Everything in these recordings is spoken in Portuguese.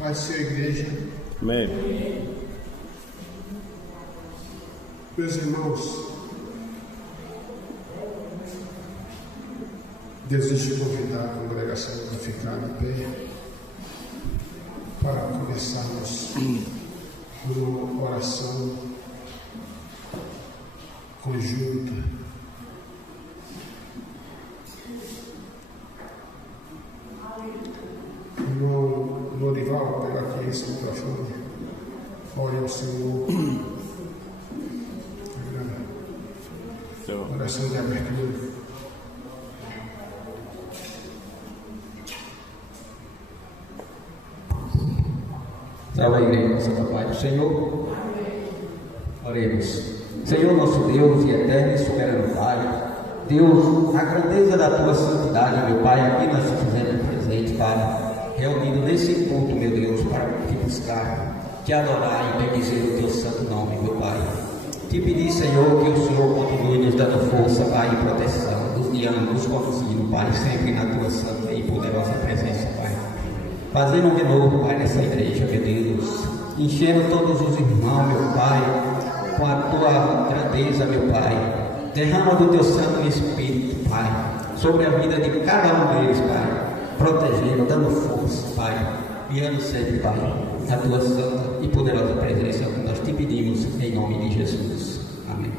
Paz ser a igreja. Amém. Meus irmãos, desejo convidar a congregação para ficar de pé para começarmos uma oração conjunta. Irmão Lorival, pega aqui esse microfone. Ore ao Senhor. Oração de abertura. Salve a igreja, Santa Paz do Senhor. Oremos. Senhor nosso Deus e eterno e soberano Pai, Deus, a grandeza da tua santidade, meu Pai, aqui nós te fizemos presente, Pai, reunido nesse culto, meu Deus, para te buscar, te adorar e bendizer o teu santo nome, meu Pai. Te pedir, Senhor, que o Senhor continue nos dando força, Pai, e proteção, nos guiando, nos conduzindo, Pai, sempre na tua santa e poderosa presença, Pai. Fazendo um renovo, Pai, nessa igreja, meu Deus, enchendo todos os irmãos, meu Pai, com a tua grandeza, meu Pai. Derrama do teu Santo Espírito, Pai, sobre a vida de cada um deles, Pai, protegendo, dando força, Pai, guiando sempre, Pai, na tua santa e poderosa presença, que nós te pedimos em nome de Jesus. Amém.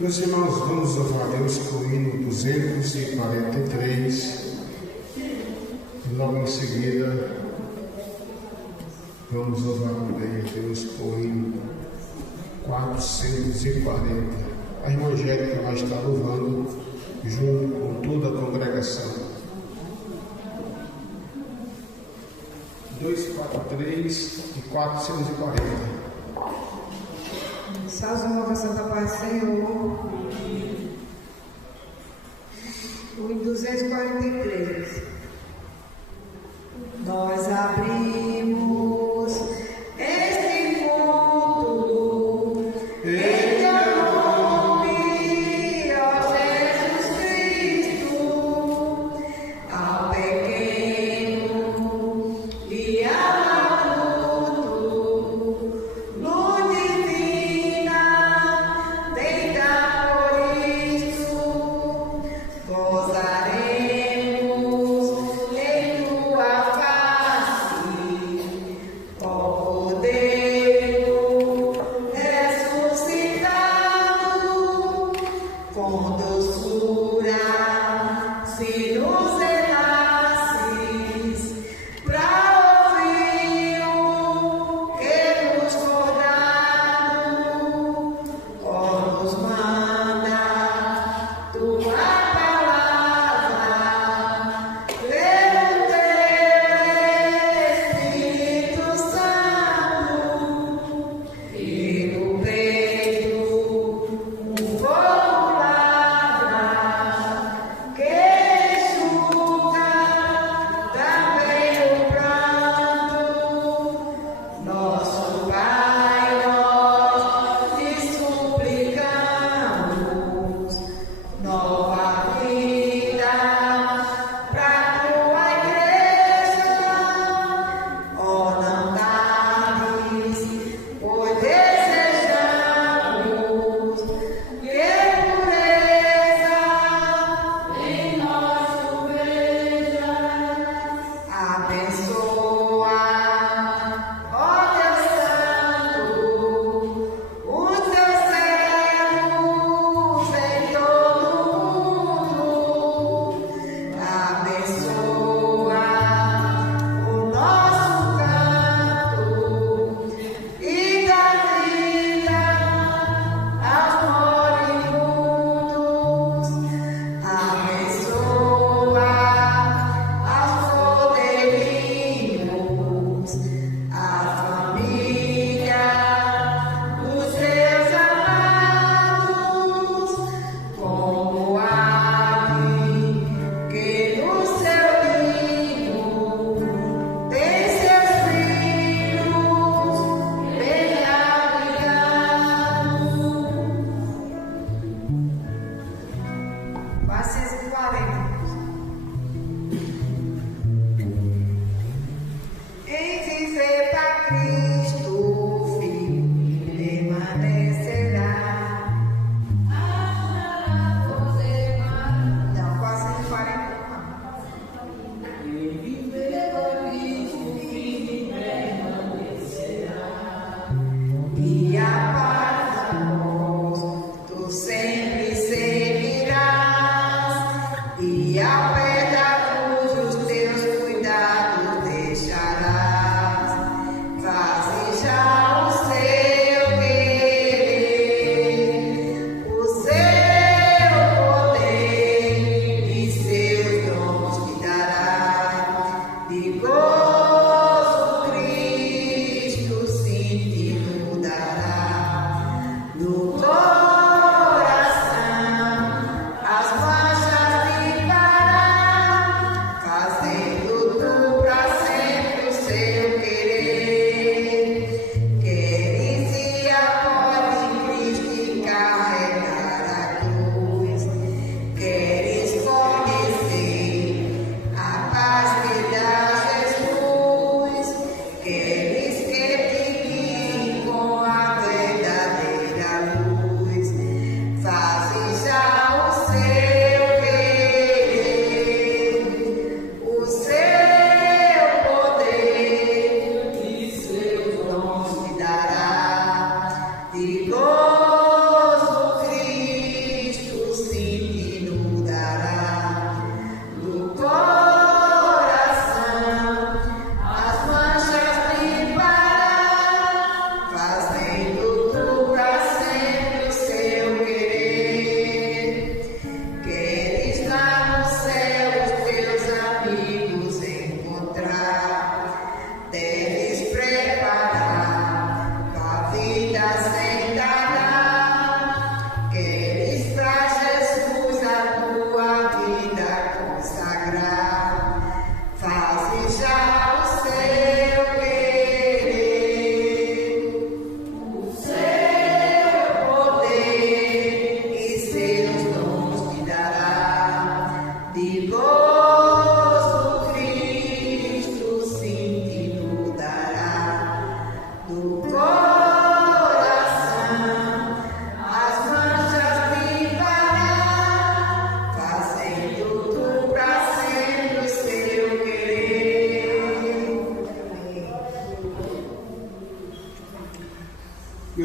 Meus irmãos, vamos louvar a Deus com o hino 243. E logo em seguida, vamos louvar também a Deus com o hino 440. A irmã Angélica vai estar louvando junto com toda a congregação. 243 e 440. Salve a Santa Paz, Senhor. O 243. Nós abrimos este culto em teu nome, ó Jesus Cristo, ao pequeno e ao adulto, luz divina, deita por isso, gozaremos.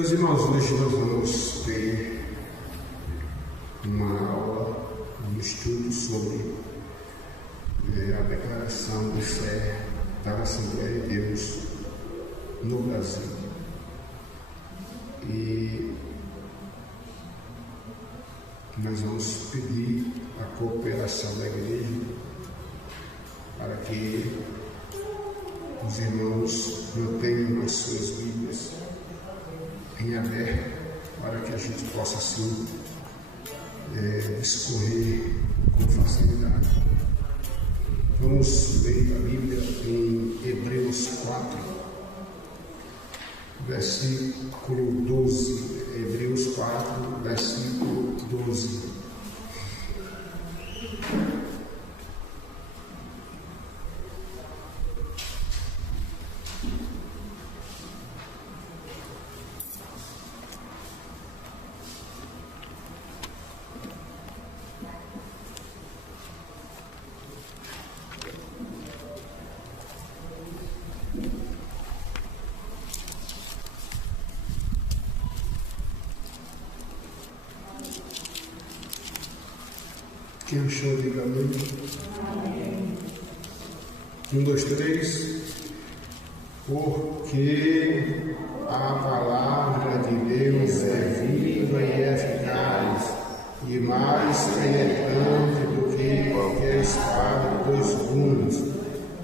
Meus irmãos, hoje nós vamos ter uma aula, um estudo sobre a declaração de fé da Assembleia de Deus no Brasil. E nós vamos pedir a cooperação da igreja para que os irmãos mantenham as suas Bíblias em aberto, para que a gente possa assim discorrer com facilidade. Vamos ler a Bíblia em Hebreus 4, versículo 12. Hebreus 4, versículo 12. Quem achou, diga amém. 1, 2, 3. Porque a palavra de Deus é viva e eficaz, e mais penetrante do que qualquer espada de 2 gumes,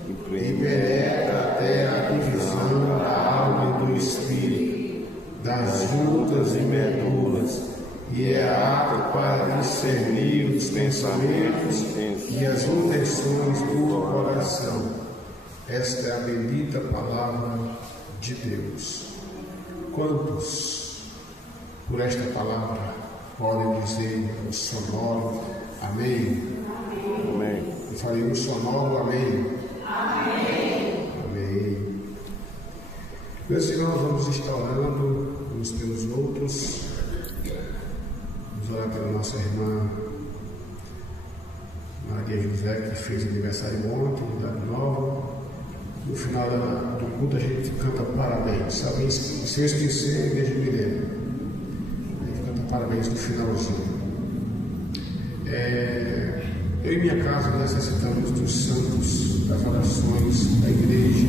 e penetra até a divisão da alma e do espírito, das juntas e medulas, e é apto para discernir os pensamentos e as intenções do coração. Esta é a bendita palavra de Deus. Quantos, por esta palavra, podem dizer o sonoro amém? Amém. Eu falei o sonoro amém. Amém. Amém. Meus irmãos, vamos estar orando uns pelos outros. Vamos orar pela nossa irmã Maria José, que fez aniversário ontem, idade nova. No final do culto a gente canta parabéns. Sabe, se eu esquecer, a igreja me lembra. A gente canta parabéns no finalzinho. Eu e minha casa necessitamos dos santos, das orações da igreja.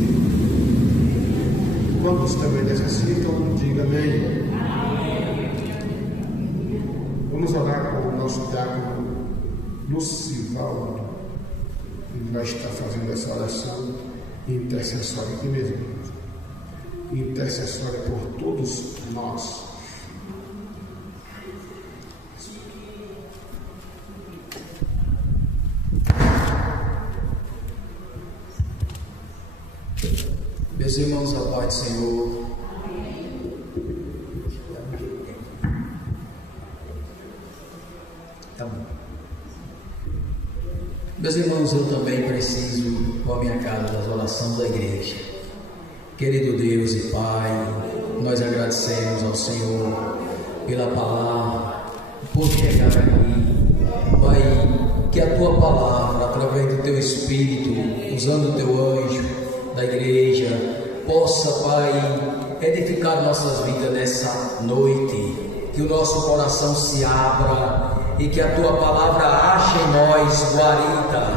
Quantos também necessitam, diga amém. Vamos orar com o nosso diácono Lucivaldo. Ele vai estar fazendo essa oração intercessória aqui mesmo. Intercessória por todos nós. Meus irmãos, a paz do Senhor. Tá bom. Meus irmãos, eu também preciso, com a minha casa, das orações da igreja. Querido Deus e Pai, nós agradecemos ao Senhor pela palavra, por chegar aqui. Pai, que a Tua palavra, através do Teu Espírito, usando o Teu anjo da igreja, possa, Pai, edificar nossas vidas nessa noite. Que o nosso coração se abra e que a Tua palavra ache em nós guarida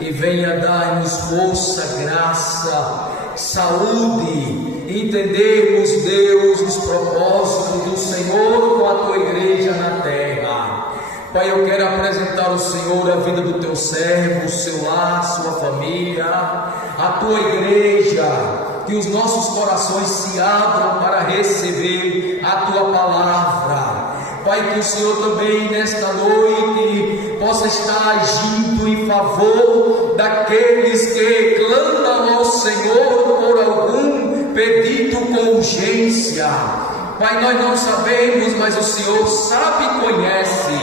e venha dar-nos força, graça, saúde, entendermos, Deus, os propósitos do Senhor com a Tua igreja na terra. Pai, eu quero apresentar ao Senhor a vida do Teu servo, o seu lar, sua família, a Tua igreja. Que os nossos corações se abram para receber a Tua palavra. Pai, que o Senhor também nesta noite possa estar agindo em favor daqueles que clamam ao Senhor por algum pedido com urgência. Pai, nós não sabemos, mas o Senhor sabe e conhece.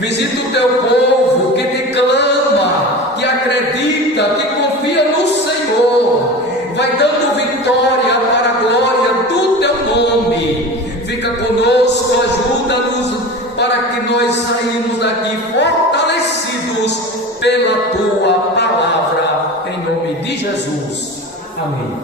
Visita o Teu povo que te clama, que acredita, que confia no Senhor. Vai dando vitória para a glória do Teu nome. Fica conosco, ajuda-nos para que nós saímos daqui fortalecidos pela Tua palavra, em nome de Jesus. Amém.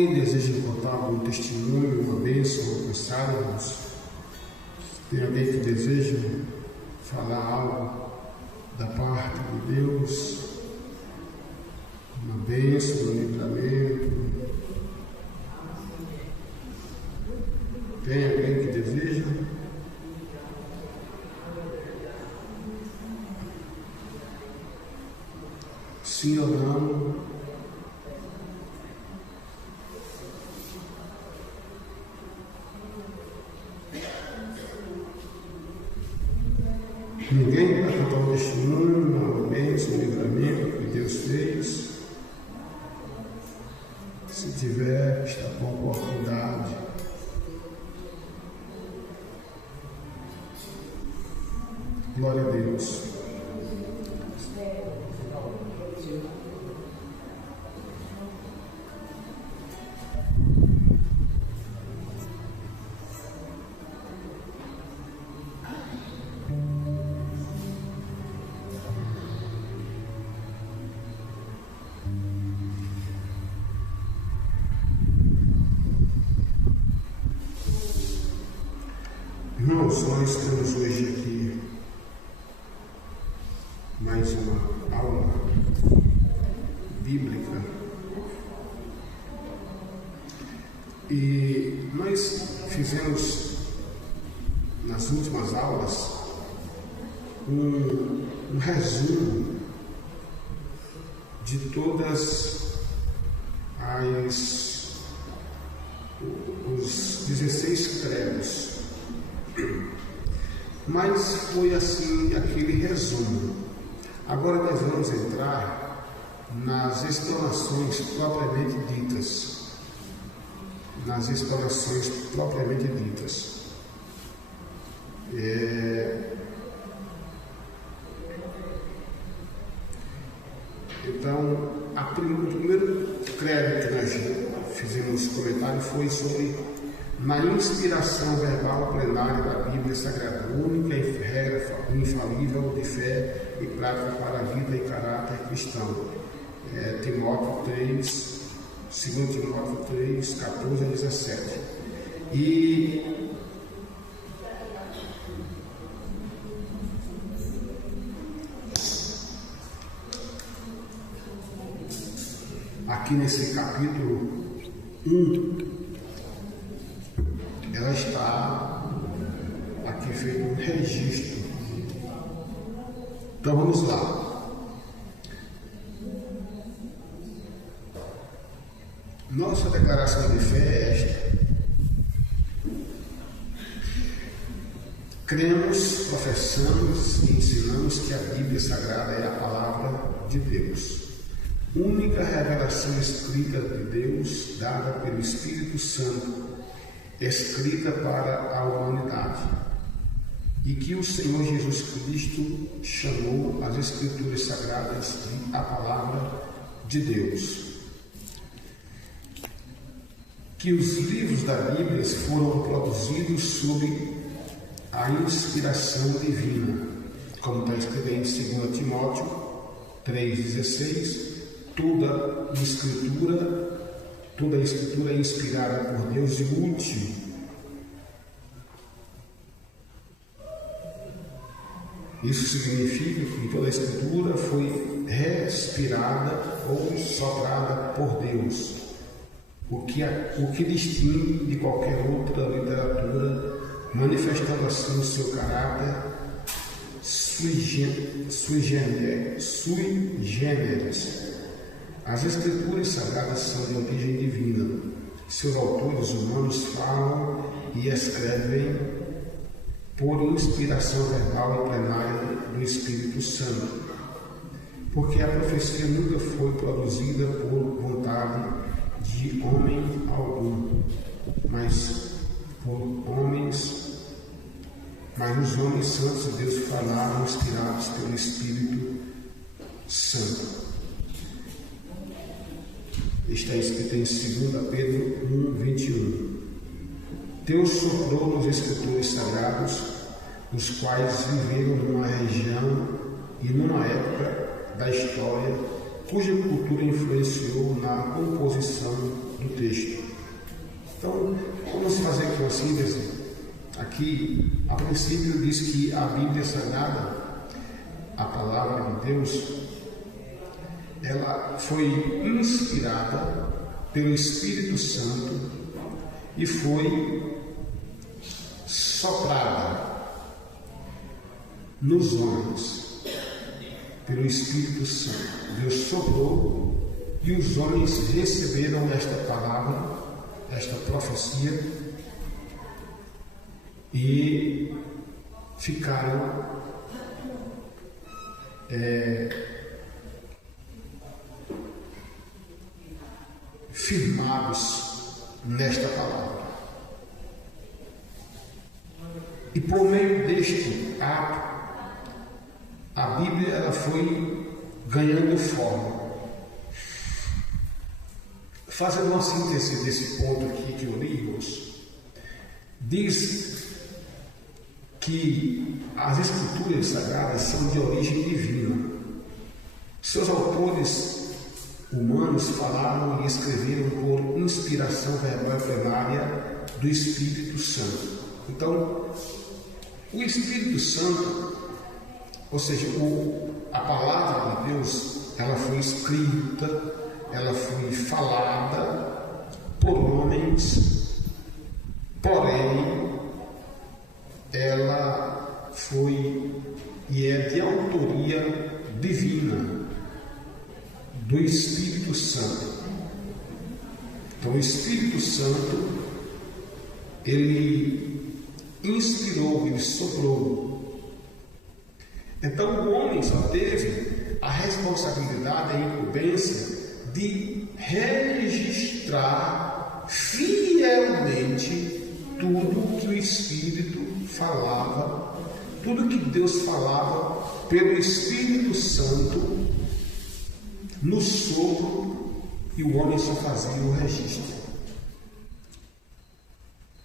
Alguém deseja contar algum testemunho, uma bênção alcançada, irmãos? Tem alguém que deseja falar algo da parte de Deus? Uma bênção, um livramento? Tem alguém que deseja? Sim ou não? Ninguém vai contar um testemunho, uma bênção, um livramento que Deus fez? Se tiver, está com oportunidade. Glória a Deus. Irmãos, nós temos hoje aqui mais uma aula bíblica e nós fizemos nas últimas aulas um resumo de todas os 16 credos. Mas foi assim aquele resumo. Agora nós vamos entrar nas explanações propriamente ditas. Então, o primeiro credo que nós fizemos comentário foi sobre na inspiração verbal plenária da Bíblia Sagrada, única e regra infalível de fé e prática para a vida e caráter cristão. Timóteo 3, 2 Timóteo 3, 14 a 17. E aqui nesse capítulo 1, ela está aqui feito um registro. Então vamos lá. Nossa declaração de fé é esta: cremos, professamos e ensinamos que a Bíblia Sagrada é a palavra de Deus, única revelação escrita de Deus, dada pelo Espírito Santo, escrita para a humanidade, e que o Senhor Jesus Cristo chamou as Escrituras Sagradas de a Palavra de Deus. Que os livros da Bíblia foram produzidos sob a inspiração divina, como está escrito em 2 Timóteo 3,16, toda a Escritura é inspirada por Deus e útil. Isso significa que toda a Escritura foi respirada ou soprada por Deus, o que distingue de qualquer outra literatura, manifestando assim o seu caráter sui generis. As Escrituras Sagradas são de origem divina. Seus autores humanos falam e escrevem por inspiração verbal e plenária do Espírito Santo, porque a profecia nunca foi produzida por vontade de homem algum, mas os homens santos de Deus falaram inspirados pelo Espírito Santo. Está escrito em 2 Pedro 1:21. Deus soprou nos Escritores Sagrados, os quais viveram numa região e numa época da história cuja cultura influenciou na composição do texto. Então, vamos fazer aqui uma síntese. Aqui, a princípio, diz que a Bíblia Sagrada, a palavra de Deus, ela foi inspirada pelo Espírito Santo e foi soprada nos homens pelo Espírito Santo. Deus soprou e os homens receberam esta palavra, esta profecia, e ficaram firmados nesta palavra. E por meio deste ato, a Bíblia ela foi ganhando forma. Fazendo uma síntese desse ponto aqui que eu li, irmãos, diz que as Escrituras Sagradas são de origem divina. Seus autores humanos falaram e escreveram por inspiração verbal e plenária do Espírito Santo. Então, o Espírito Santo, ou seja, a palavra de Deus, ela foi escrita, ela foi falada por homens, porém, ela foi e é de autoria divina do Espírito Santo. Então, o Espírito Santo, ele inspirou, ele soprou. Então, o homem só teve a responsabilidade, a incumbência de registrar fielmente tudo que o Espírito falava, tudo que Deus falava pelo Espírito Santo no sopro, e o homem só fazia o registro.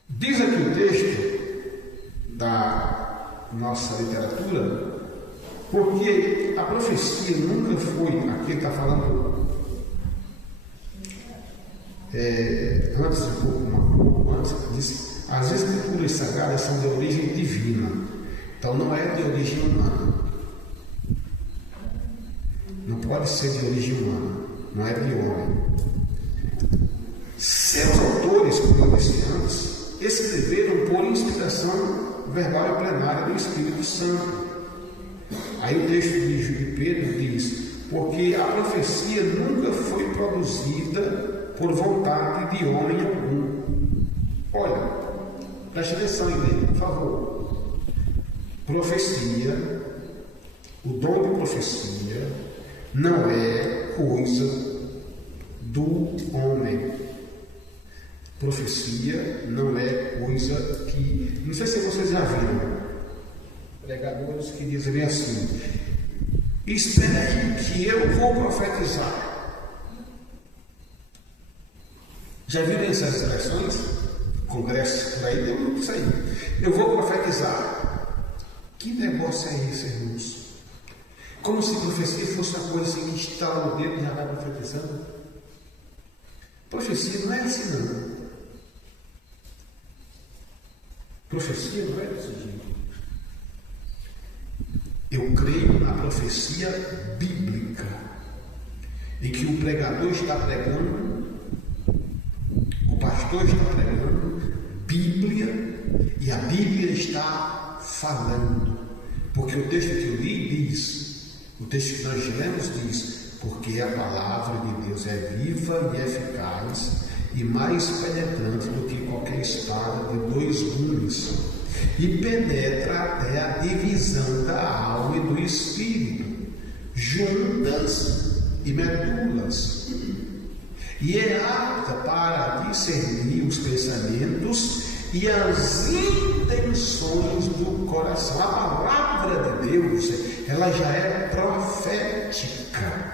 Diz aqui o texto da nossa literatura, porque a profecia nunca foi, aqui ele está falando antes, um pouco antes, diz, as Escrituras Sagradas são de origem divina, então não é de origem humana, não pode ser de origem humana, não é de homem. Seus autores, como eu disse antes, escreveram por inspiração verbal e plenária do Espírito Santo. Aí o texto de Pedro diz, porque a profecia nunca foi produzida por vontade de homem algum. Olha, preste atenção, igreja, por favor. Profecia, o dom de profecia, não é coisa do homem. Profecia não é coisa que... Não sei se vocês já viram pregadores que dizem assim: espera aí que eu vou profetizar. Já viram essas expressões? Congressos por aí, deu muito isso aí. Eu vou profetizar. Que negócio é esse, irmãos? Como se profecia fosse uma coisa assim que estala no dedo e já vai profetizando. Profecia não é assim, não. Profecia não é desse jeito. Eu creio na profecia bíblica, em que o pregador está pregando, o pastor está pregando Bíblia, e a Bíblia está falando. Porque o texto que eu li diz, o texto que nós lemos diz, porque a palavra de Deus é viva e eficaz e mais penetrante do que qualquer espada de 2 gumes, e penetra até a divisão da alma e do espírito, juntas e medulas, e é apta para discernir os pensamentos e as intenções do coração. A palavra de Deus, ela já é profética.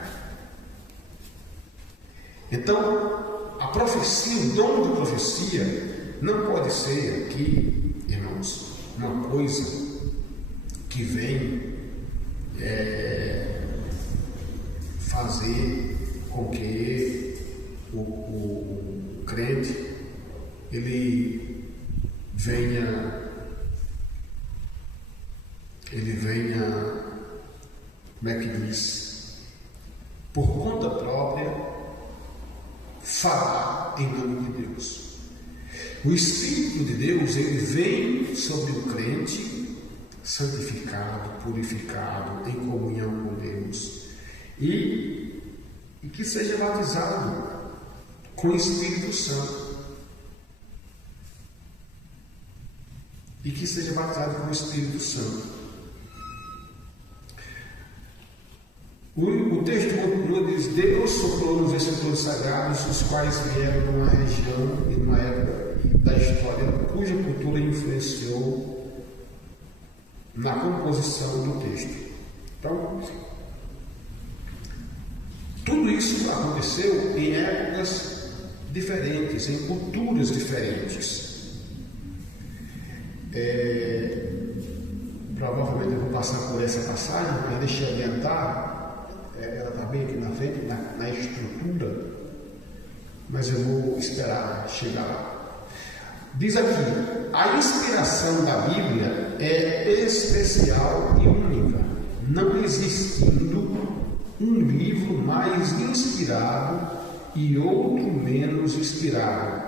Então, a profecia, o dom de profecia, não pode ser aqui, irmãos, uma coisa que vem fazer com que crente ele venha, como é que diz, por conta própria, falar em nome de Deus. O Espírito de Deus, ele vem sobre o crente santificado, purificado, em comunhão com Deus, e que seja batizado com o Espírito Santo. E que seja batizado com o Espírito Santo. O texto continua, diz: Deus soprou nos escritores sagrados, os quais vieram de uma região e de uma época da história cuja cultura influenciou na composição do texto. Então, tudo isso aconteceu em épocas diferentes, em culturas diferentes. Provavelmente eu vou passar por essa passagem, mas deixa eu adiantar. Ela está bem aqui na frente, na estrutura, mas eu vou esperar chegar lá. Diz aqui: a inspiração da Bíblia é especial e única, não existindo um livro mais inspirado e outro menos inspirado,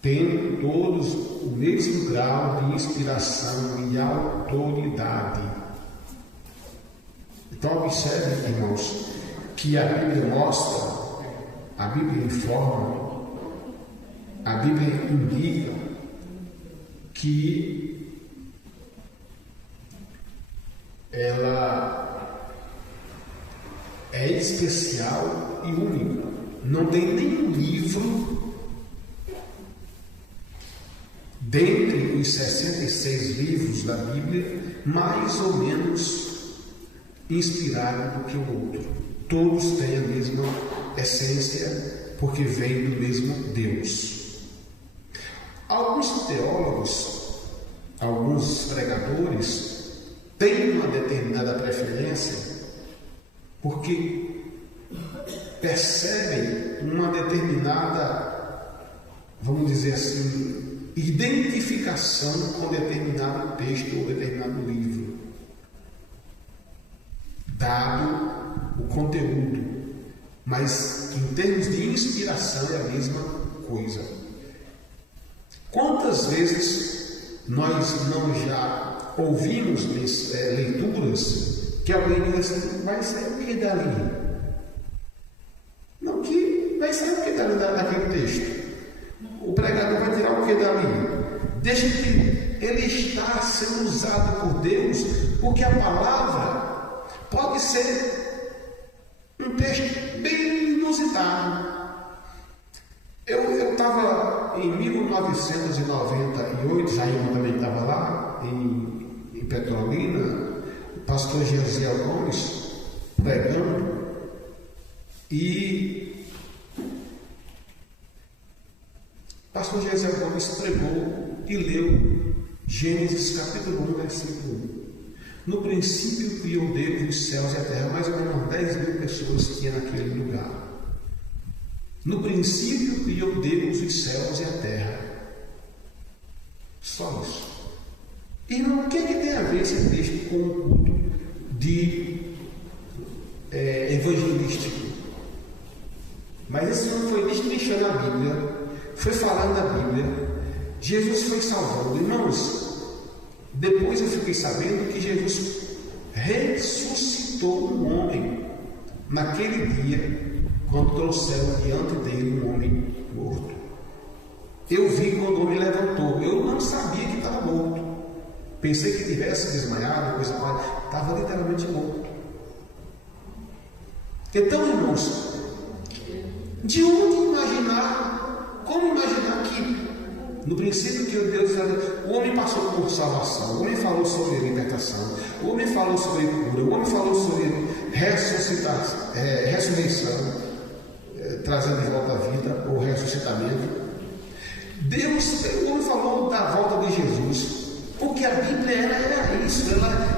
tendo todos o mesmo grau de inspiração e autoridade. Então observe, irmãos, que a Bíblia mostra, a Bíblia informa, a Bíblia indica que ela é especial e única. Não tem nenhum livro dentre os 66 livros da Bíblia mais ou menos inspirado do que o outro. Todos têm a mesma essência, porque vem do mesmo Deus. Alguns teólogos, alguns pregadores têm uma determinada preferência, porque percebem uma determinada, vamos dizer assim, identificação com determinado texto ou determinado livro, dado o conteúdo, mas em termos de inspiração é a mesma coisa. Quantas vezes nós não já ouvimos leituras que alguém diz assim: vai sair o que dali? Não, que vai sair o que dali daquele texto? O pregador vai tirar o que dali? Deixa que ele está sendo usado por Deus, porque a palavra pode ser um texto bem inusitado. Eu estava em 1998, Jaime também estava lá, em Petrolina, o pastor Gesiel Gomes pregando, e o pastor Gesiel Gomes pregou e leu Gênesis capítulo 1, versículo 1. No princípio criou Deus os céus e a terra, mais ou menos 10.000 pessoas tinha naquele lugar. No princípio criou Deus os céus e a terra. Só isso. Irmão, o que tem a ver esse texto com o culto de evangelístico? Mas esse não foi destrinchando a Bíblia, foi falando da Bíblia. Jesus foi salvando. Irmãos, depois eu fiquei sabendo que Jesus ressuscitou um homem naquele dia, quando trouxeram diante dele um homem morto. Eu vi quando o homem levantou. Eu não sabia que estava morto. Pensei que tivesse desmaiado, coisa mais. Estava literalmente morto. Então, irmãos, de onde imaginar? Como imaginar que no princípio que Deus, o homem passou por salvação, o homem falou sobre libertação, o homem falou sobre cura, o homem falou sobre ressurreição, trazendo de volta a vida, ou ressuscitamento. O homem falou da volta de Jesus, porque a Bíblia era isso,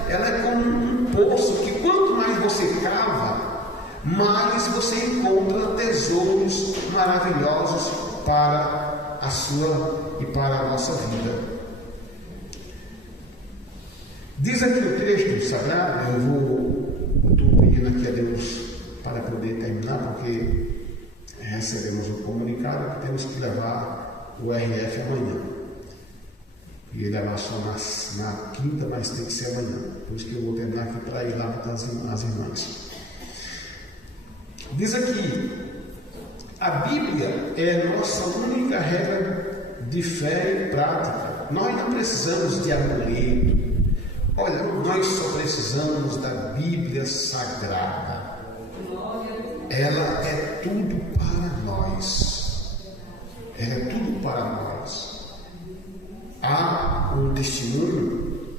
ela é como um poço que quanto mais você cava, mais você encontra tesouros maravilhosos para a sua e para a nossa vida. Diz aqui o texto sagrado, eu estou pedindo aqui a Deus para poder terminar, porque recebemos o comunicado que temos que levar o RF amanhã. E levar só na quinta, mas tem que ser amanhã. Por isso que eu vou terminar aqui para ir lá para as irmãs. Diz aqui, a Bíblia é a nossa única regra de fé e prática. Nós não precisamos de amuleto. Olha, nós só precisamos da Bíblia Sagrada. Ela é tudo para nós. Ela é tudo para nós. Há um testemunho,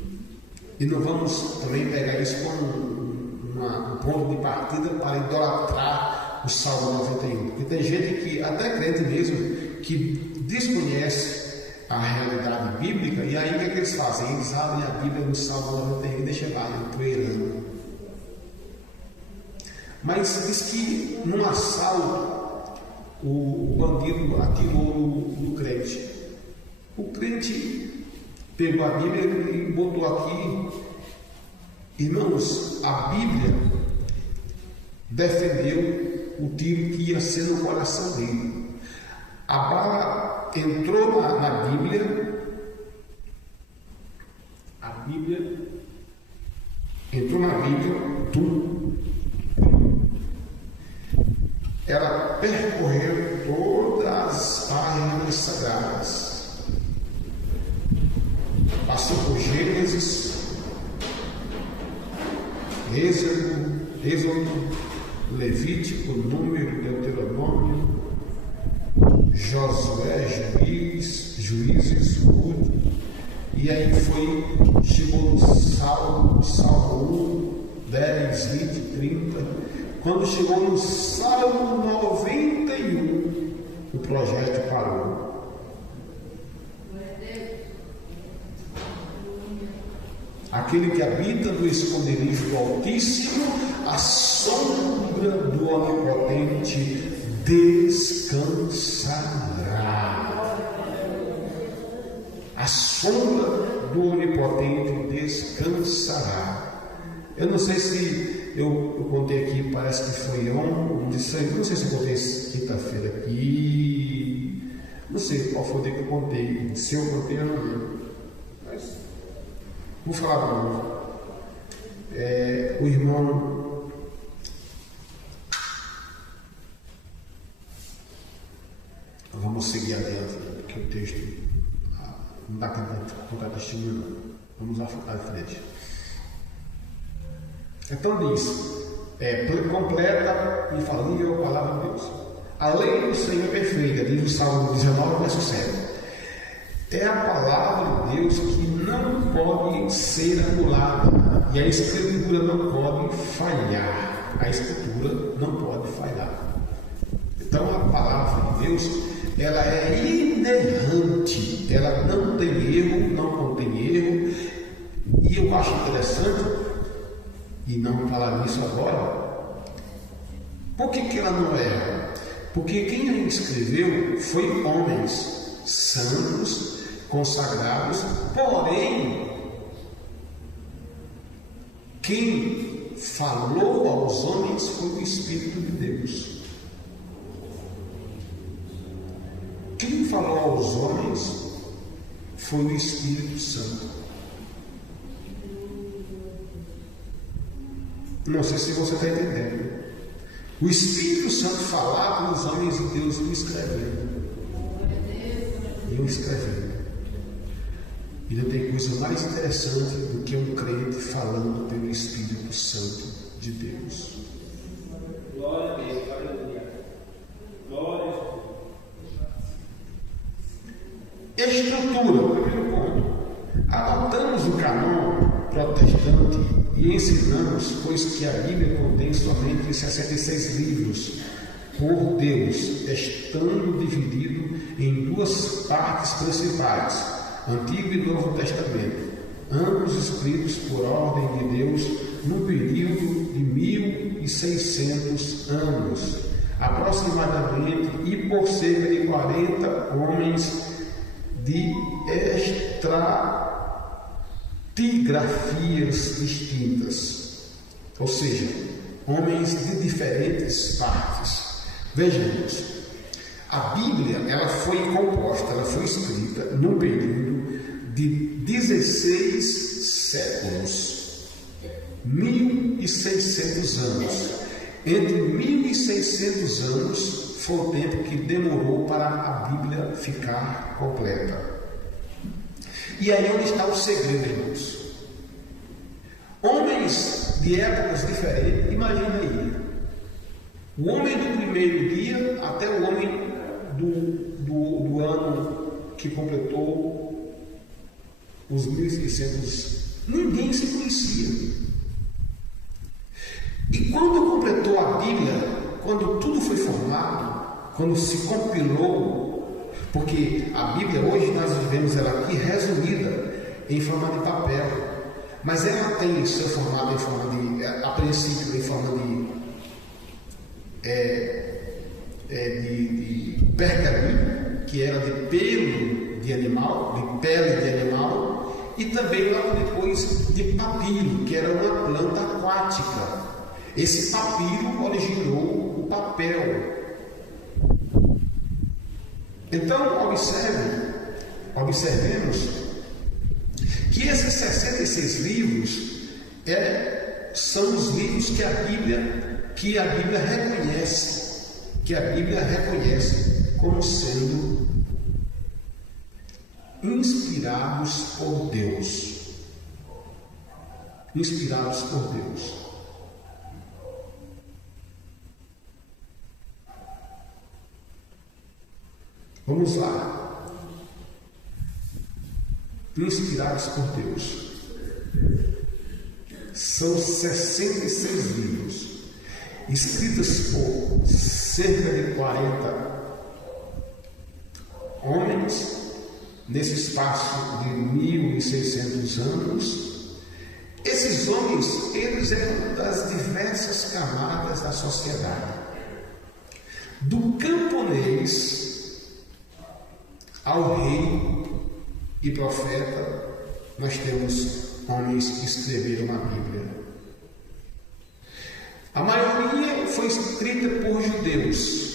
e não vamos também pegar isso como um ponto de partida para idolatrar o Salmo 91. Porque tem gente que, até crente mesmo, que desconhece a realidade bíblica, e aí o que é que eles fazem? Eles abrem a Bíblia no Salmo 91 e deixam lá, empoeirando. Mas diz que num assalto o bandido atirou no crente. O crente pegou a Bíblia e botou aqui. Irmãos, a Bíblia defendeu o tiro que ia ser no coração dele. A bala entrou na Bíblia. A Bíblia entrou na Bíblia. Ela percorreu todas as páginas sagradas. Passou por Gênesis, Êxodo, Levítico, Número, Deuteronômio, Josué, Juízes, Ruth, e aí chegou no Salmo 1, 10, 20, 30. Quando chegou no Salmo 91, o projeto parou. Aquele que habita no esconderijo do Altíssimo, a sombra do Onipotente descansará. A sombra do Onipotente descansará. Eu não sei se eu contei aqui, parece que foi ontem, não sei se eu contei quinta-feira aqui, não sei qual foi o dia que eu contei, se eu contei eu não lembro. Vou falar de novo. O irmão vamos seguir adiante, porque o texto não dá para contar testemunho, não. Vamos lá ficar de frente. Então diz, completa e infalível a palavra de Deus. A lei do Senhor é perfeita, diz o Salmo 19, verso 7. É a palavra de Deus que não pode ser anulada, e a Escritura não pode falhar. A Escritura não pode falhar. Então a palavra de Deus, ela é inerrante, ela não tem erro, não contém erro, e eu acho interessante, e não falar nisso agora, por que ela não erra? Porque quem a escreveu foi homens santos, consagrados, porém, quem falou aos homens foi o Espírito de Deus. Quem falou aos homens foi o Espírito Santo. Não sei se você está entendendo. O Espírito Santo falava os homens e Deus o escrevendo. E o escrevendo. E não tem coisa mais interessante do que um crente falando pelo Espírito Santo de Deus. Glória a Deus, aleluia. Glória a Deus. Estrutura, primeiro ponto. Adotamos o canon protestante e ensinamos, pois que a Bíblia contém somente 66 livros por Deus, estando dividido em duas partes principais, Antigo e Novo Testamento, ambos escritos por ordem de Deus num período de 1600 anos. aproximadamente, e por cerca de 40 homens de estratigrafias distintas, ou seja, homens de diferentes partes. Vejamos, a Bíblia ela foi composta, ela foi escrita num período de 16 séculos, 1.600 anos. Entre 1.600 anos foi o tempo que demorou para a Bíblia ficar completa. E aí onde está o segredo, irmãos? Homens de épocas diferentes, imagina aí, o homem do primeiro dia até o homem do ano que completou os 1.600, ninguém se conhecia. E quando completou a Bíblia, quando tudo foi formado, quando se compilou, porque a Bíblia hoje nós vivemos ela aqui resumida em forma de papel, mas ela tem seu formato em forma de, a princípio, em forma de pergaminho, que era de pelo de animal, de pele de animal, e também logo depois de papiro, que era uma planta aquática. Esse papiro originou o papel. Então observemos que esses 66 livros são os livros que a Bíblia reconhece como sendo inspirados por Deus. Inspirados por Deus. Vamos lá. Inspirados por Deus. São 66 livros, escritos por cerca de 40 homens, nesse espaço de 1.600 anos. Esses homens, eles eram das diversas camadas da sociedade. Do camponês ao rei e profeta, nós temos homens que escreveram a Bíblia. A maioria foi escrita por judeus.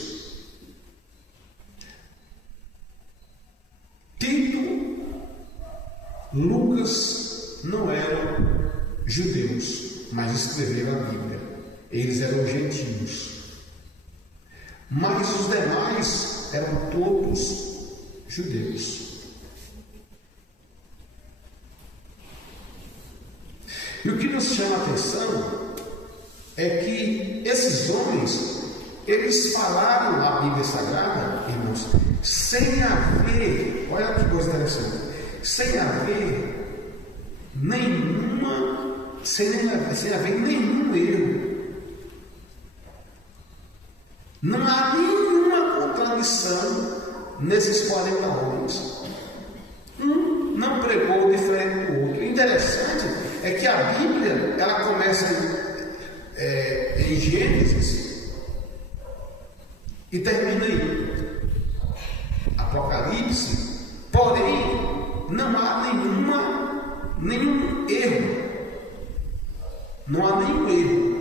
Tito, Lucas não eram judeus, mas escreveram a Bíblia. Eles eram gentios. Mas os demais eram todos judeus. E o que nos chama a atenção é que esses homens, eles falaram a Bíblia Sagrada, irmãos, sem haver, olha que coisa interessante, sem haver nenhum erro. Não há nenhuma contradição nesses 40 homens. Um não pregou diferente do outro. O interessante é que a Bíblia, ela começa em Gênesis e termina em Apocalipse, porém não há nenhum erro. Não há nenhum erro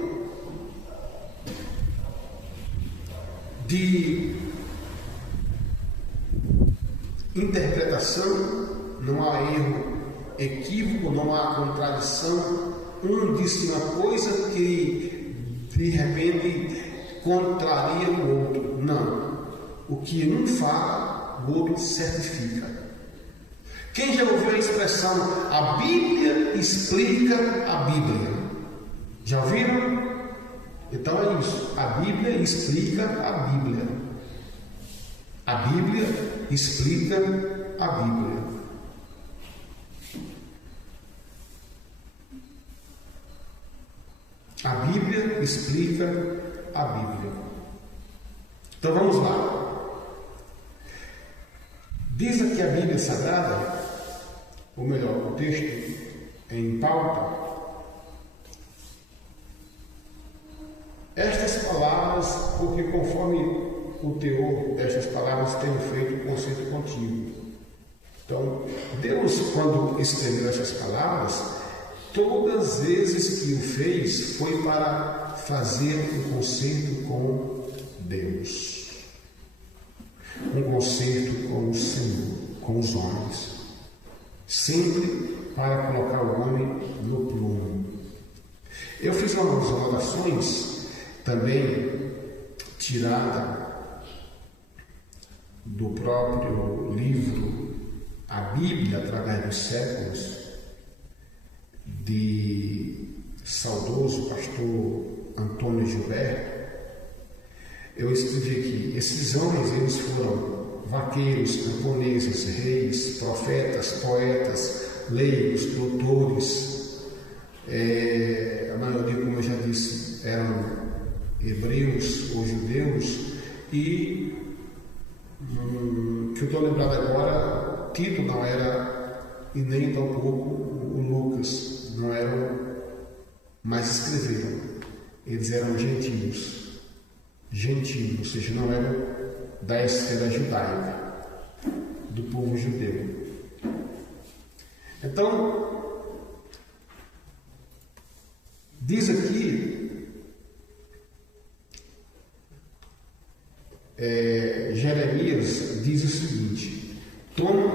de interpretação, não há erro equívoco, não há contradição. Um disse uma coisa que de repente contraria o outro. Não. O que um fala, o outro certifica. Quem já ouviu a expressão a Bíblia explica a Bíblia? Já ouviram? Então é isso. A Bíblia explica a Bíblia. A Bíblia explica a Bíblia. A Bíblia explica a Bíblia. Então vamos lá. Diz aqui a Bíblia Sagrada, ou melhor, o texto em pauta, estas palavras, porque conforme o teor destas palavras tenho feito um conceito contigo. Então, Deus, quando escreveu essas palavras, todas as vezes que o fez, foi para fazer um concerto com Deus. Um concerto com o Senhor, com os homens. Sempre para colocar o homem no prumo. Eu fiz umas anotações também tirada do próprio livro A Bíblia através dos séculos, de saudoso pastor Antônio Gilberto. Eu escrevi aqui: esses homens, eles foram vaqueiros, camponeses, reis, profetas, poetas, leigos, doutores, a maioria, como eu já disse, eram hebreus ou judeus, e que eu estou lembrado agora, Tito não era, e nem tampouco o Lucas, não eram, mas escreveram. Eles eram gentios, ou seja, não eram da esfera judaica, do povo judeu. Então, diz aqui, Jeremias diz o seguinte: toma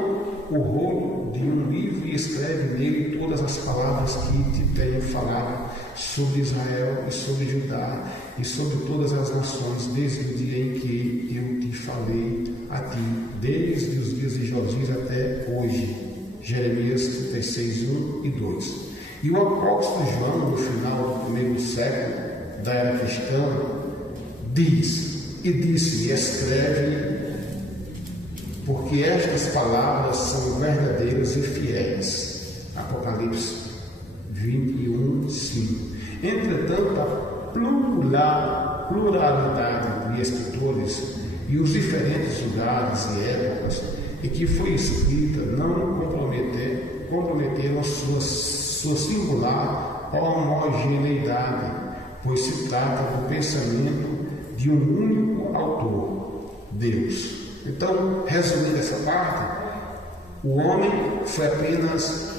o rolo de um livro e escreve nele todas as palavras que te tenho falado sobre Israel e sobre Judá e sobre todas as nações, desde o dia em que eu te falei a ti, desde os dias de Josias até hoje. Jeremias 36, 1 e 2. E o apóstolo João, no final do primeiro século da era cristã, diz, e disse, escreve, porque estas palavras são verdadeiras e fiéis. Apocalipse 21, 5. Entretanto, a pluralidade de escritores e os diferentes lugares e épocas em que foi escrita não comprometeram sua singular homogeneidade, pois se trata do pensamento de um único autor, Deus. Então, resumindo essa parte, o homem foi apenas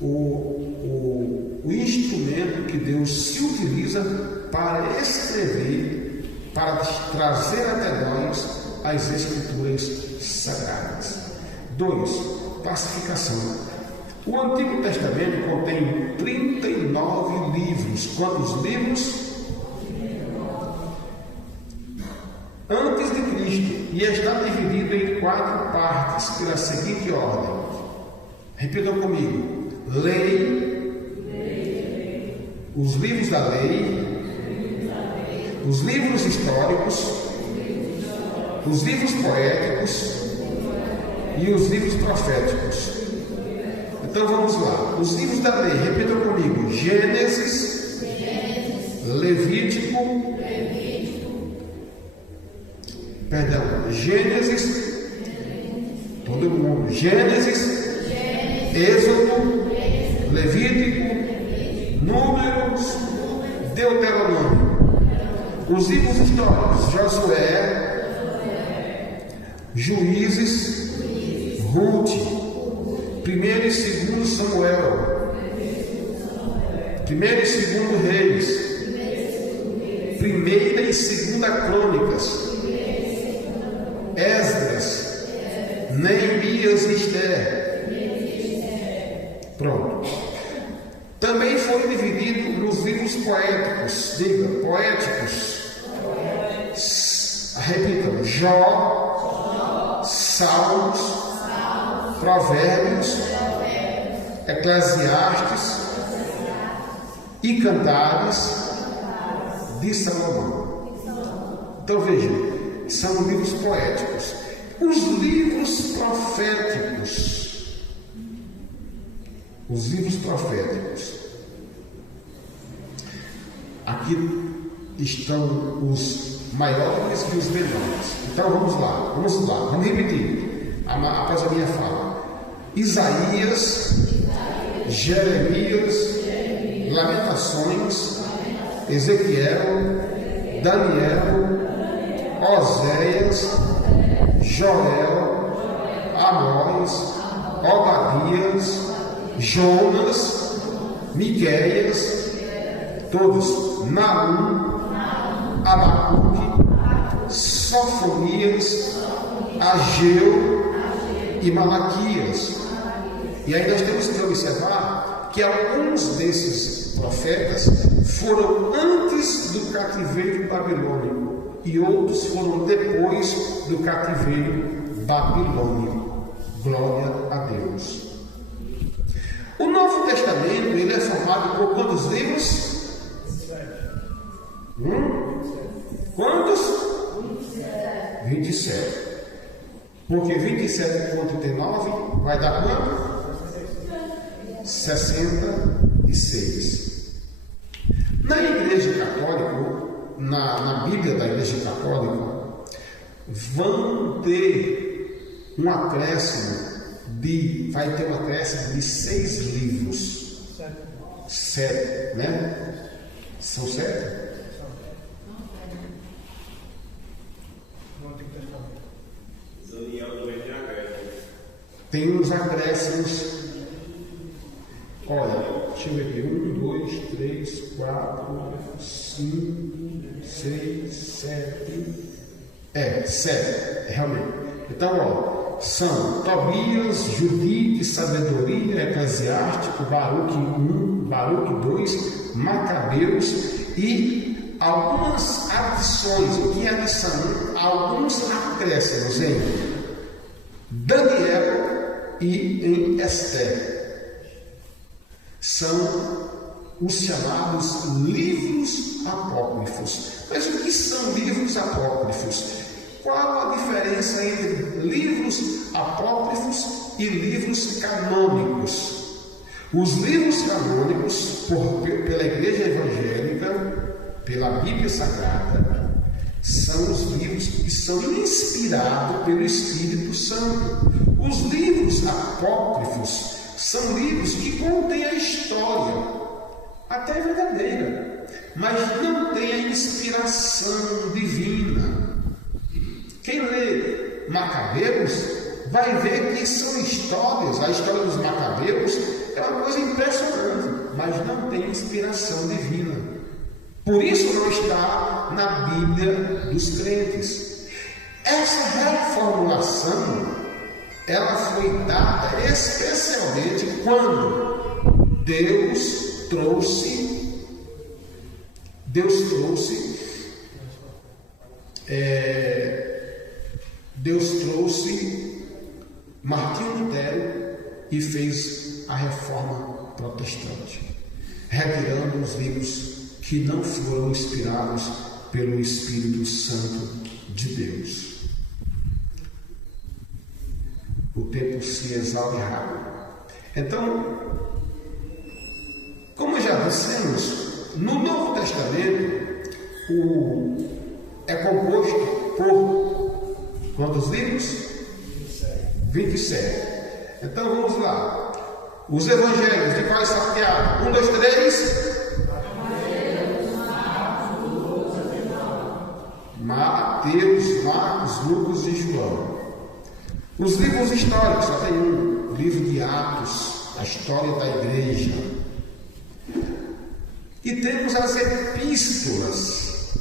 o instrumento que Deus se utiliza para escrever, para trazer até nós as Escrituras Sagradas. 2. Classificação. O Antigo Testamento contém 39 livros. Quantos livros? Antes de Cristo, e está dividido em 4 partes, pela seguinte ordem. Repitam comigo: lei, os livros da lei, os livros históricos, os livros poéticos e os livros proféticos. Então vamos lá. Os livros da lei, repitam comigo: Gênesis, Levítico, Gênesis, todo mundo, Gênesis, Êxodo, Levítico, Números, Deuteronômio. Os livros históricos: Josué, Juízes, Ruth, 1 e 2 Samuel, 1 e 2 Reis, 1 e 2 Crônicas, Esdras, Neemias e Esther. Pronto. Também foi dividido nos livros poéticos. Diga, poéticos. Repitam: Jó, Salmos, Provérbios, Eclesiastes e Cantares de Salomão. Então vejam, são livros poéticos. Os livros proféticos. Os livros proféticos. Aqui estão os maiores e os menores. Então vamos lá, vamos repetir após a minha fala. Isaías, Jeremias, Lamentações, Ezequiel, Daniel, Oséias, Joel, Amós, Obadias, Jonas, Miqueias, todos, Naum, Abacuque, Sofonias, Ageu e Malaquias. E aí nós temos que observar que alguns desses profetas foram antes do cativeiro babilônico e outros foram depois do cativeiro babilônico. Glória a Deus. O Novo Testamento ele é formado por quantos livros? Quantos? 27. Porque 27 com 39 vai dar quanto? 66. Na Igreja Católica, na Bíblia da Igreja Católica, vão ter um acréscimo vai ter um acréscimo de 6 livros. 7, né? São 7? Tem uns acréscimos. Olha, deixa eu ver aqui. 1, 2, 3, 4, 5, 6, 7. 7, realmente. Então, olha, são Tobias, Judite, Sabedoria, Eclesiástico, Baruque 1, Baruque 2, Macabeus e algumas adições. O que é adição? Alguns acréscimos em Daniel e em Esther. São os chamados livros apócrifos. Mas o que são livros apócrifos? Qual a diferença entre livros apócrifos e livros canônicos? Os livros canônicos, pela Igreja Evangélica, pela Bíblia Sagrada, são os livros que são inspirados pelo Espírito Santo. Os livros apócrifos são livros que contêm a história, até verdadeira, mas não tem a inspiração divina. Quem lê Macabeus vai ver que são histórias, a história dos Macabeus é uma coisa impressionante, mas não tem inspiração divina. Por isso não está na Bíblia dos crentes. Essa reformulação, ela foi dada especialmente quando Deus trouxe Martinho Lutero e fez a reforma protestante, retirando os livros que não foram inspirados pelo Espírito Santo de Deus. O tempo se exaure rápido. Então, como já dissemos, no Novo Testamento é composto por quantos livros? 27. Então vamos lá. Os evangelhos, de qual está criado? 1, 2, 3. Mateus, Marcos, Lucas e João. Os livros históricos, só tem um. Livro de Atos, a história da igreja. E temos as epístolas,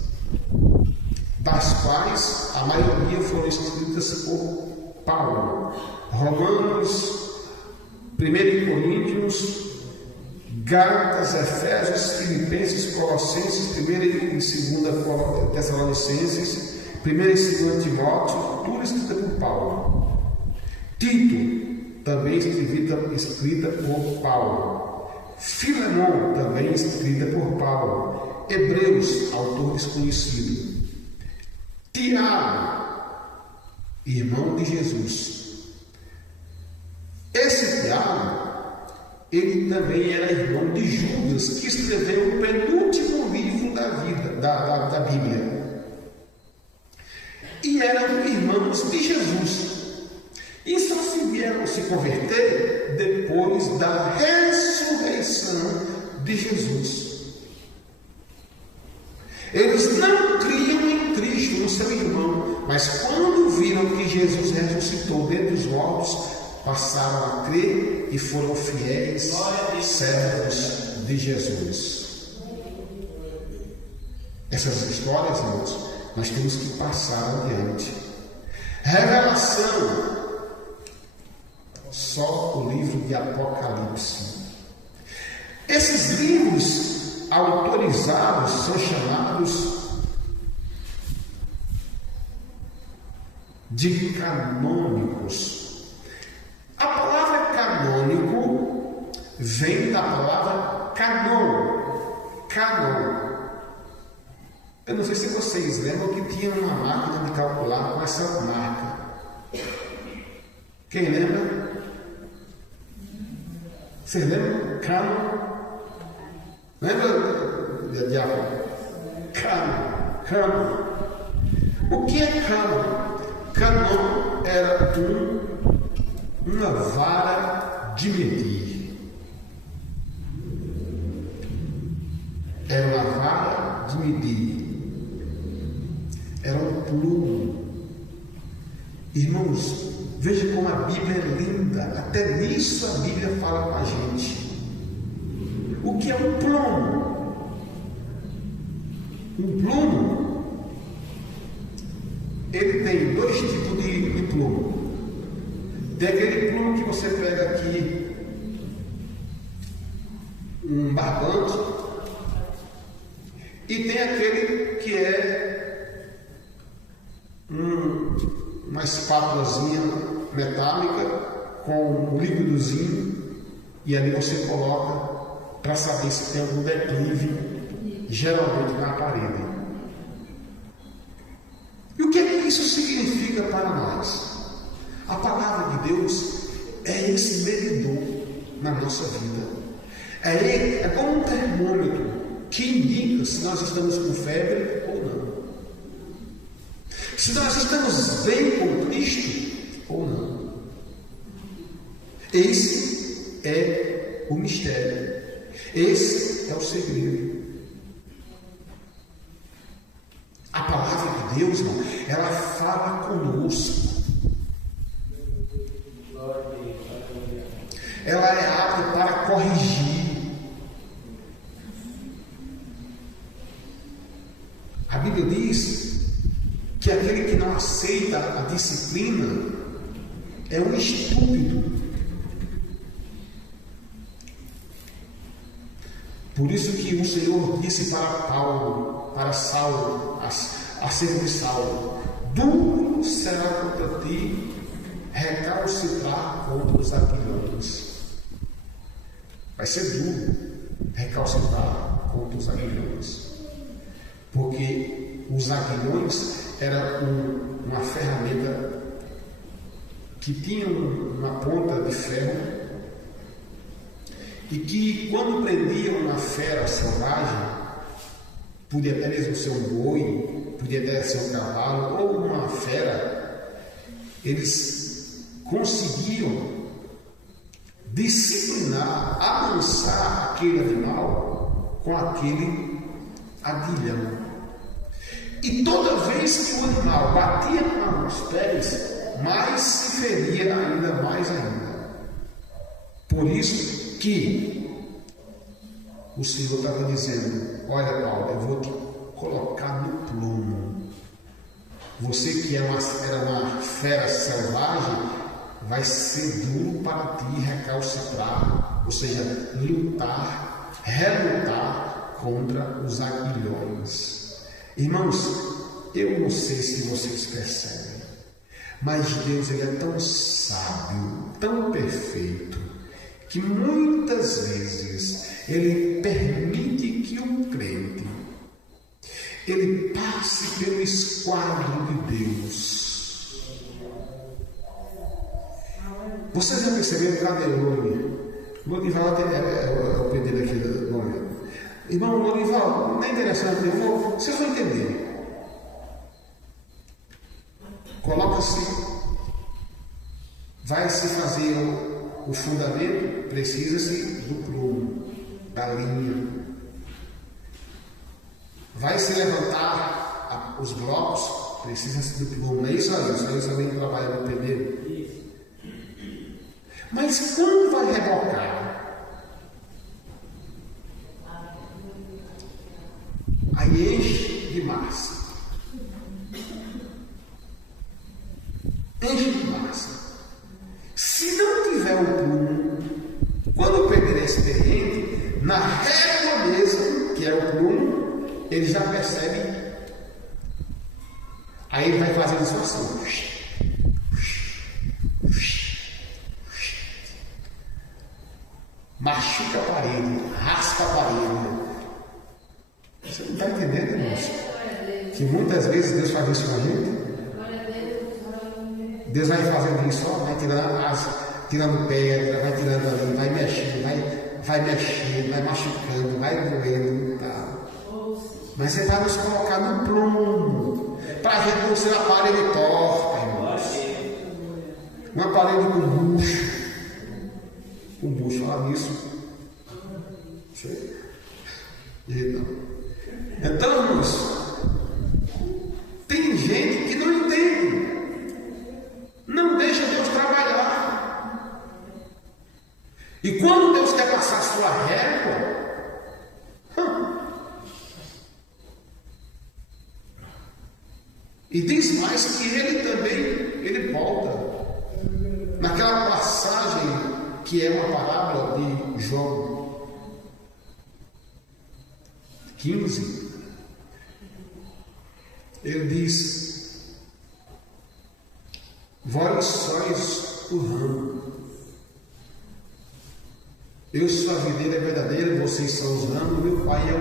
das quais a maioria foram escritas por Paulo. Romanos, 1 Coríntios, Gálatas, Efésios, Filipenses, Colossenses, 1 e 2 Tessalonicenses, 1 e 2 Timóteo, tudo escrita por Paulo. Tito, também escrita por Paulo. Filemão, também escrita por Paulo. Hebreus, autor desconhecido. Tiago, irmão de Jesus. Esse Tiago, ele também era irmão de Judas, que escreveu o penúltimo livro da Bíblia. E eram irmãos de Jesus. E só se vieram se converter depois da ressurreição de Jesus. seu irmão, mas quando viram que Jesus ressuscitou dentre os mortos, passaram a crer e foram fiéis servos de Jesus. Essas histórias, irmãos, nós temos que passar adiante. Revelação, só o livro de Apocalipse. Esses livros autorizados são chamados de canônicos. A palavra canônico vem da palavra canon. Eu não sei se vocês lembram que tinha uma máquina de calcular com essa marca. Quem lembra? Vocês lembram? Canon. Lembra, diácono? Canon. O que é canon? Canon era uma vara de medir. Era uma vara de medir. Era um plumo. Irmãos, veja como a Bíblia é linda. Até nisso a Bíblia fala com a gente. O que é um plumo? Um plumo, ele tem dois tipos de plumo. Tem aquele plumo que você pega aqui, um barbante, e tem aquele que é uma espátulazinha metálica com um líquidozinho, e ali você coloca para saber se tem algum declive, geralmente na parede. E o que é que isso significa para nós? A palavra de Deus é esse medidor na nossa vida. É como um termômetro que indica se nós estamos com febre ou não. Se nós estamos bem com Cristo ou não. Esse é o mistério. Esse é o segredo. A palavra de Deus, irmão, ela fala conosco. Ela é apta para corrigir. A Bíblia diz que aquele que não aceita a disciplina é um estúpido. Por isso que o Senhor disse para Saulo, acerca de Saulo: duro será contra ti recalcitrar contra os aguilhões. Vai ser duro recalcitrar contra os aguilhões. Porque os aguilhões eram uma ferramenta que tinha uma ponta de ferro, e que quando prendiam uma fera selvagem, podia até mesmo ser um boi, podia até ser um cavalo ou uma fera, eles conseguiam disciplinar, amansar aquele animal com aquele aguilhão. E toda vez que o animal batia com os pés, mais se feria ainda mais. Por isso que o Senhor estava dizendo: olha, Paulo, eu vou te colocar no plumo. Você que era uma fera selvagem, vai ser duro para ti recalcitrar, ou seja, relutar contra os aguilhões. Irmãos, eu não sei se vocês percebem, mas Deus, ele é tão sábio, tão perfeito, que muitas vezes ele permite que o crente ele passe pelo esquadro de Deus. Vocês já perceberam? Cadê o Lorival? Lorival é o pedido aqui do momento. Irmão, Lorival, não é interessante, vocês vão entender. Coloca-se, vai-se fazer o fundamento, precisa-se do plumo, da linha. Vai se levantar os blocos, Precisa do plumo. É isso aí, isso também trabalha no pedreiro. Mas quando vai rebocar? Aí enche de massa. Enche de massa. Se não tiver o plumo, quando o pedreiro é experiente, na régua mesmo, que é o plumo, ele já percebe. Aí ele vai fazendo isso assim. Machuca a parede, raspa a parede. Você não está entendendo, irmãos? Que muitas vezes Deus faz isso com a gente. Deus vai fazendo isso, ó, vai tirando pedra, vai tirando ali, vai mexendo, vai machucando, vai doendo e tal. Mas você vai nos colocar no plumo, para a gente não ser uma parede torta, irmãos. Uma parede com bucho. Com bucho, fala nisso. Então, irmãos, tem gente que não entende. Não deixa Deus trabalhar. E quando Deus quer passar a sua régua, e diz mais que ele volta. Naquela passagem que é uma parábola de João 15, ele diz: vós sois o ramo, eu sou a videira verdadeira, vocês são os ramos, meu pai é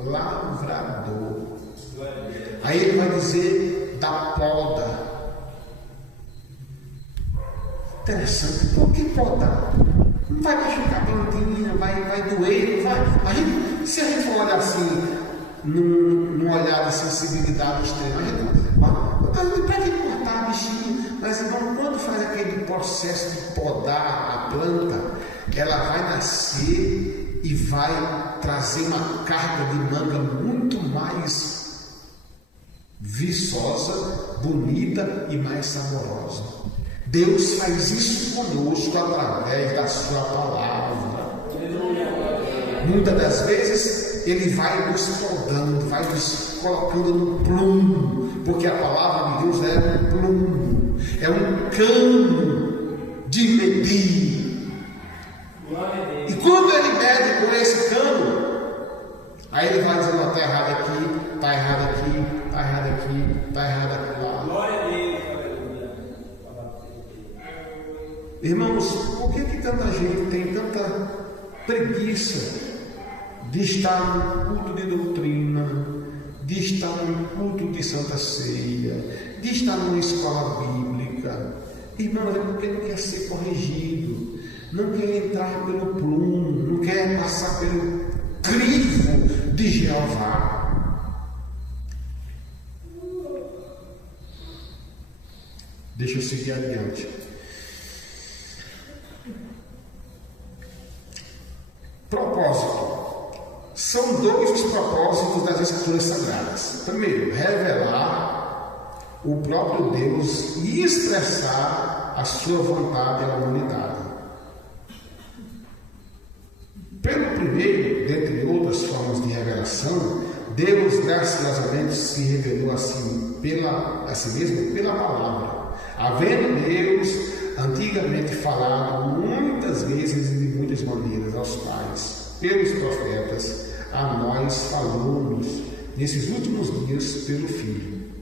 o lavrador. Aí ele vai dizer da poda. Interessante, por que podar? Não vai machucar a plantinha, vai doer, vai. Se a gente for olhar assim, num olhar de sensibilidade extrema, para que cortar bichinho? Mas irmão, quando faz aquele processo de podar a planta, ela vai nascer e vai trazer uma carga de manga muito mais viçosa, bonita e mais saborosa. Deus faz isso conosco através da sua palavra. Muitas das vezes Ele vai nos podando, vai nos colocando no plumo, porque a palavra de Deus é um plumo, é um cano de medir. E quando Ele mede com esse cano, aí Ele vai dizendo: está errado aqui, está errado aqui, está errado aqui, está errado aqui lá. Irmãos, por que tanta gente tem tanta preguiça de estar no culto de doutrina, de estar no culto de Santa Ceia, de estar numa escola bíblica? Irmãos, é porque não quer ser corrigido, não quer entrar pelo plumo, não quer passar pelo crivo de Jeová. Deixa eu seguir adiante. Propósito. São dois os propósitos das Escrituras Sagradas. Primeiro, revelar o próprio Deus e expressar a sua vontade à humanidade. Pelo primeiro, dentre outras formas de revelação, Deus graciosamente se revelou a si mesmo pela palavra, havendo Deus antigamente falado muitas vezes e de muitas maneiras aos pais, pelos profetas, a nós falou-nos nesses últimos dias pelo Filho.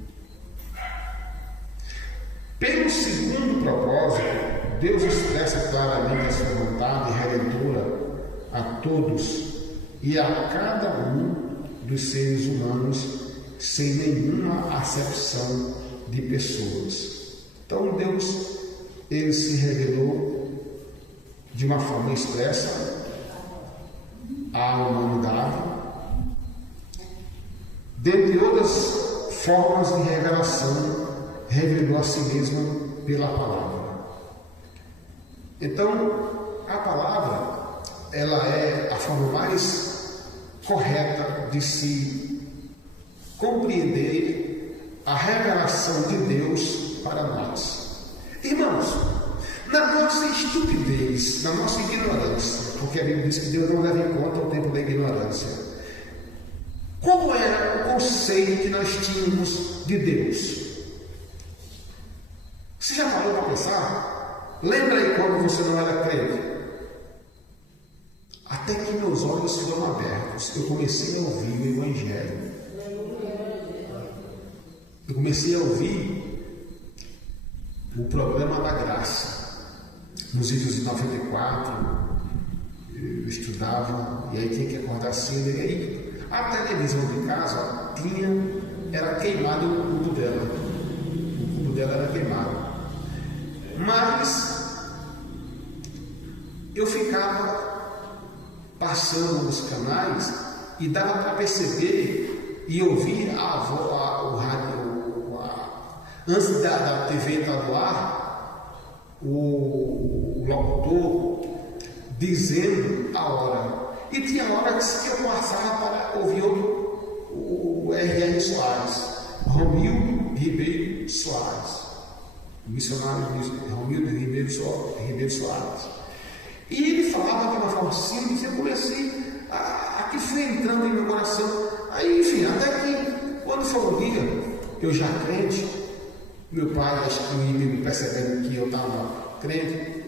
Pelo segundo propósito, Deus expressa claramente a sua vontade redentora a todos e a cada um dos seres humanos, sem nenhuma acepção de pessoas. Então Deus, Ele se revelou de uma forma expressa à humanidade, dentre outras formas de revelação, revelou a si mesmo pela palavra. Então, a palavra, ela é a forma mais correta de se compreender a revelação de Deus para nós. Irmãos, na nossa estupidez, na nossa ignorância, porque a Bíblia diz que Deus não leva em conta o tempo da ignorância, qual era o conceito que nós tínhamos de Deus? Você já parou para pensar? Lembra aí quando você não era crente? Até que meus olhos foram abertos, eu comecei a ouvir o Evangelho. Eu comecei a ouvir o programa da graça. Nos idos de 94, eu estudava, e aí tinha que acordar cedo, e aí a televisão de casa era queimado o cubo dela. O cubo dela era queimado. Mas eu ficava passando nos canais e dava para perceber e ouvir o rádio, antes da TV entrar no ar, o locutor dizendo a hora. E tinha horas que eu passava para ouvir o R.R. Soares, Romildo Ribeiro Soares, o missionário Romildo Ribeiro Soares. E ele falava de uma forma simples, eu comecei que foi entrando em meu coração. Aí, enfim, até que quando foi um dia, eu já crente, meu pai, acho que me percebendo que eu estava crente,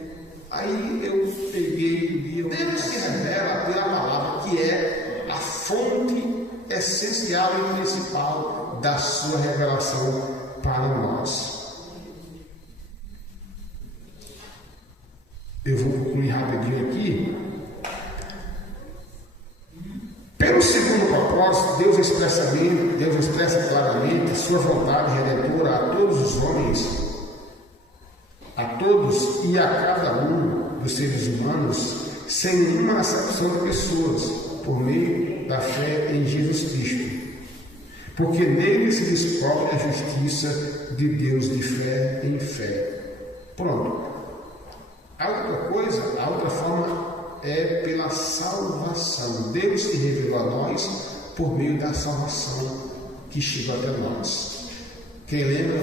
aí eu peguei, Deus se revela pela palavra, que é a fonte essencial e principal da sua revelação para nós. Eu vou concluir rapidinho aqui. Pelo segundo propósito, Deus expressa claramente sua vontade redentora a todos os homens, a todos e a cada um dos seres humanos, sem nenhuma acepção de pessoas, por meio da fé em Jesus Cristo. Porque nele se descobre a justiça de Deus de fé em fé. Pronto. A outra forma é pela salvação. Deus se revelou a nós por meio da salvação que chegou até nós. Quem lembra?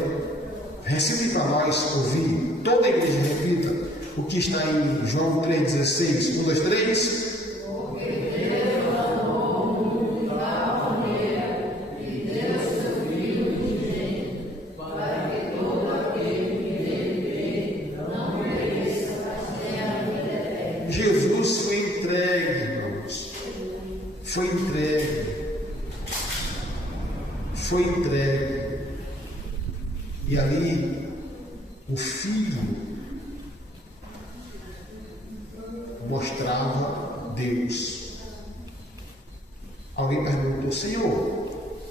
Recite para nós ouvir, toda a igreja repita o que está em João 3,16. 1, 2, 3. Jesus foi entregue, irmãos. Foi entregue. E ali, o Filho mostrava Deus. Alguém perguntou: Senhor,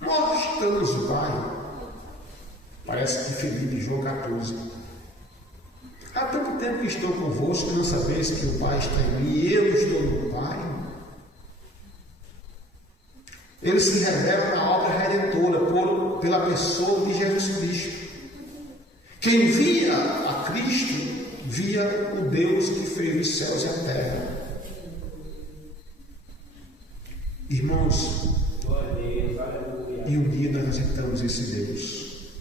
mostra-nos o Pai. Parece que Felipe, João 14. Há tanto tempo que estou convosco e não sabeis que o Pai está em mim e eu estou no Pai. Ele se revela na obra redentora pela pessoa de Jesus Cristo. Quem via a Cristo, via o Deus que fez os céus e a terra. Irmãos, e um dia nós aceitamos esse Deus.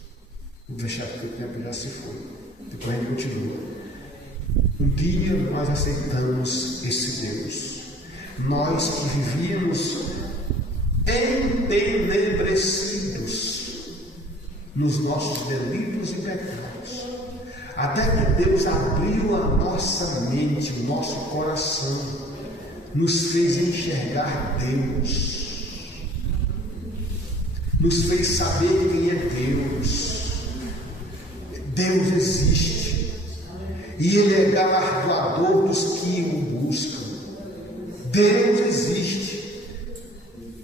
Vou deixar porque o tempo já se foi. Depois a gente continua. Um dia nós aceitamos esse Deus. Nós que vivíamos entenebrecidos nos nossos delitos e pecados, até que Deus abriu a nossa mente, o nosso coração, nos fez enxergar Deus, nos fez saber quem é Deus. Deus existe e Ele é galardoador dos que o buscam. Deus existe.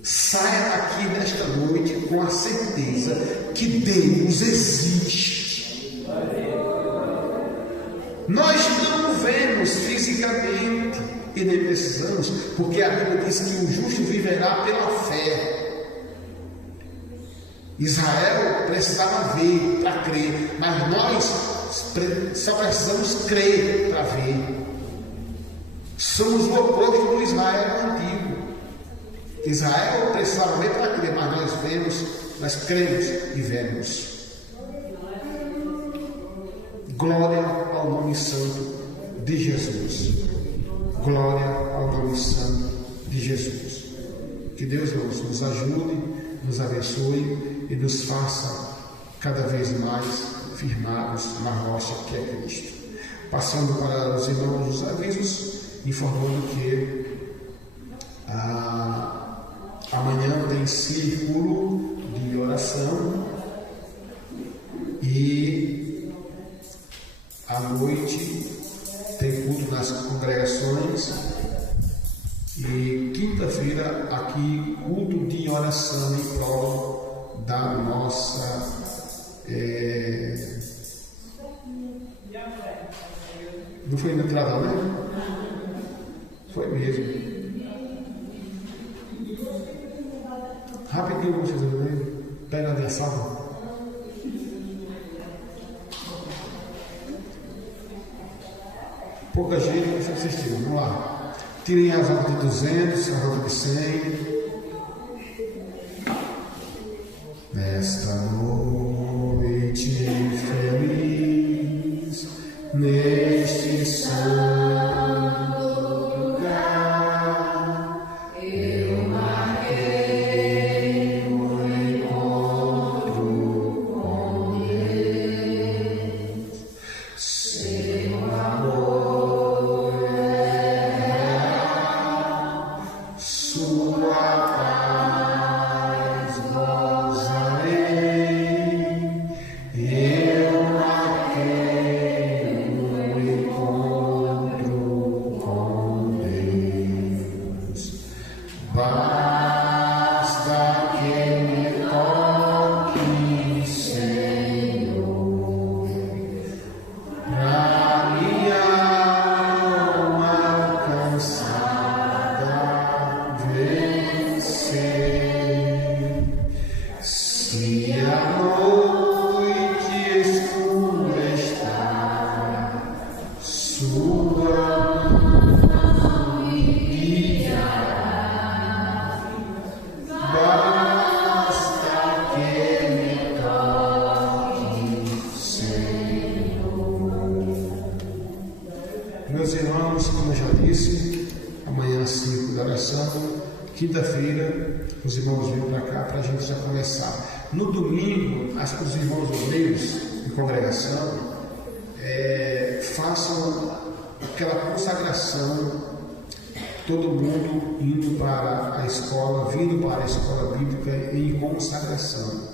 Saia daqui nesta noite com a certeza que Deus existe. Nós não o vemos fisicamente e nem precisamos, porque a Bíblia diz que o justo viverá pela fé. Israel precisava ver para crer, mas nós só precisamos crer para ver. Somos o oposto do Israel antigo. Israel precisava ver para crer, mas nós vemos, nós cremos e vemos. Glória ao nome santo de Jesus. Glória ao nome santo de Jesus. Que Deus nos ajude, nos abençoe e nos faça cada vez mais firmados na rocha que é Cristo. Passando para os irmãos os avisos, informando que amanhã tem círculo de oração e à noite tem culto nas congregações e quinta-feira aqui culto de oração em prol da nossa não foi entrada, né? Foi mesmo. Rapidinho, vocês verem. Pega ali a salva. Pouca gente, mas vocês tiram. Vamos lá. Tirem as notas de 200, as notas de 100. Nesta noite feliz, neste santo lugar, eu marquei o encontro com Deus. Seu amor é real, sua paz gozarei. Eu marquei o encontro com Deus. Basta que me toque, Senhor, pra minha alma cansada vencer. Se a noite escura está, sua mão me guiará. Basta que me toque, Senhor. Meus irmãos, como eu já disse, amanhã às 5 da oração, quinta-feira, os irmãos vêm para cá para a gente já começar. No domingo, os irmãos obreiros de congregação façam aquela consagração, todo mundo indo para a escola, vindo para a escola bíblica em consagração.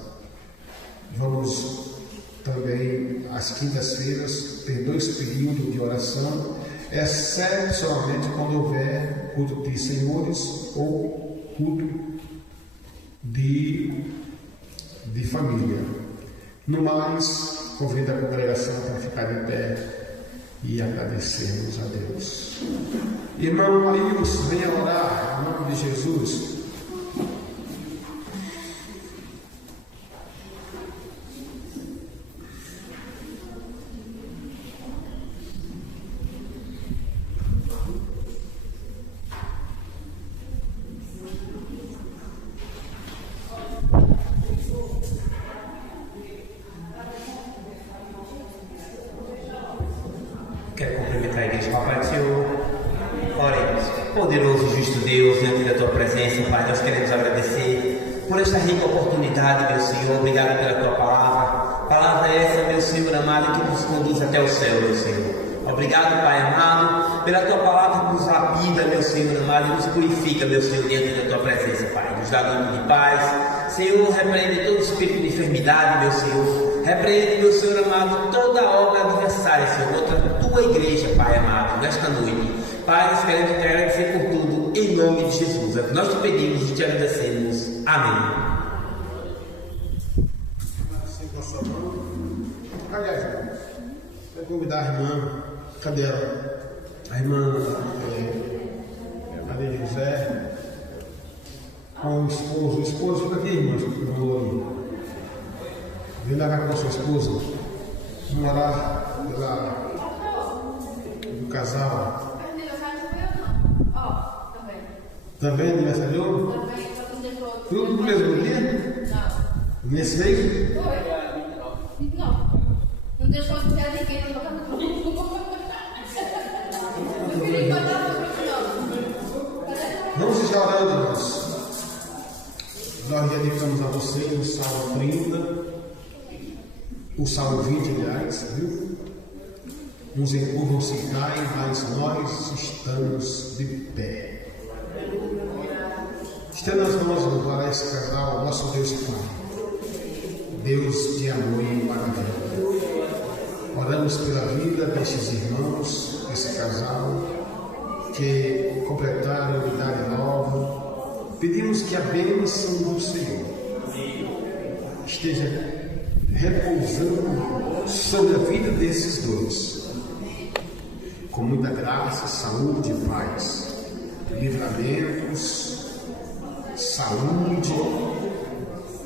Vamos também, às quintas-feiras, ter 2 períodos de oração, excepcionalmente quando houver culto de senhores ou culto de família. No mais, convido a congregação para ficar de pé e agradecermos a Deus. Irmão Maílson, venha orar em nome de Jesus. Quero cumprimentar a igreja, Papai do Senhor. Oremos. Poderoso e justo Deus, diante da tua presença, Pai, nós queremos agradecer por esta rica oportunidade, meu Senhor. Obrigado pela tua palavra. Palavra essa, meu Senhor amado, que nos conduz até o céu, meu Senhor. Obrigado, Pai amado, pela tua palavra que nos lapida, meu Senhor amado, e nos purifica, meu Senhor, diante da tua presença, Pai. Nos dá nome de paz. Senhor, repreende todo espírito de enfermidade, meu Senhor. Repreende, meu Senhor amado, toda obra adversária, Senhor, contra a tua igreja, Pai amado, nesta noite. Pai, nós queremos te agradecer por tudo, em nome de Jesus. É o que nós te pedimos e te agradecemos. Amém. Aliás, vou convidar a irmã, cadê ela? A irmã Maria José, com o esposo fica aqui, irmã, vem lá com a sua esposa, vamos orar do casal. Também. Também aniversariou? Também. Tudo no mesmo dia? Não. Nesse mês? Não. Não tem só que ter ninguém, não. Eu queria mandar para o Vamos já orando, irmãos. Nós dedicamos a você o Salmo 30, o Salmo 20, aliás, viu? Uns encurvam-se e caem, mas nós estamos de pé. Estenda as mãos, vamos louvar esse casal, nosso Deus e Pai. Deus de amor e maravilha. Oramos pela vida destes irmãos, desse casal, que completaram a unidade nova. Pedimos que a bênção do Senhor esteja repousando sobre a vida desses dois, com muita graça, saúde e paz, livramentos, saúde,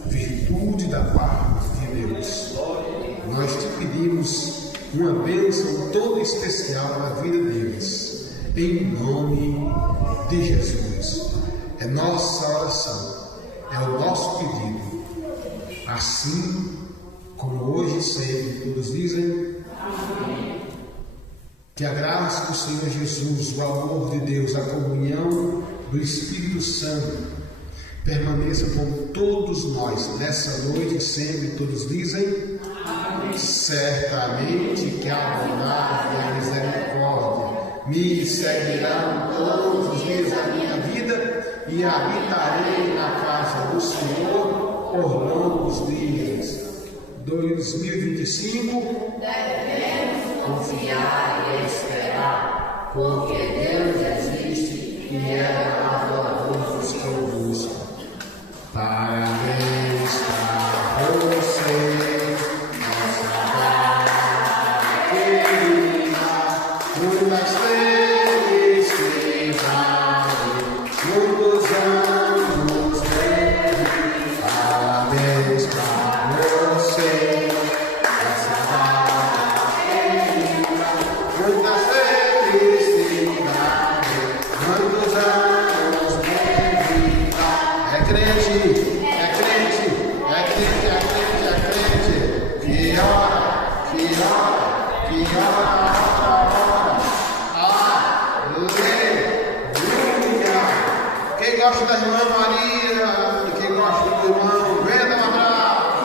virtude da parte de Deus. Nós te pedimos uma bênção toda especial na vida deles, em nome de Jesus. É nossa oração, é o nosso pedido, assim como hoje e sempre todos dizem. Que a graça do Senhor Jesus, o amor de Deus, a comunhão do Espírito Santo permaneça com todos nós nessa noite e sempre todos dizem. Amém. Certamente que a bondade e a misericórdia me seguirão todos os dias da minha vida e habitarei na casa do Senhor por longos dias. 2025 devemos confiar e esperar, porque Deus existe e é galardoador dos que o buscam. Parabéns para você, nossa data querida, muitas felicidades, muitos anos de parabéns para você, nossa data querida, muitas felicidades, muitos anos de vida. É crente, é crente, é crente, é crente, é crente, que ora, que ora, que ora, aleluia. Quem gosta da irmã Maria, quem gosta do irmão, vem dar um abraço.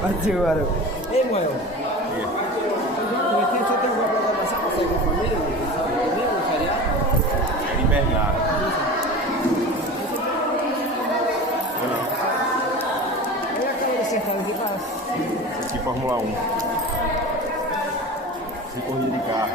Partiu, Aro. Ei, Moel. Aqui você tem alguma programação para sair com a família? No feriado? É de Bernardo. Eu acabei de acertar de baixo. Aqui Fórmula 1. Sem corrida de carro.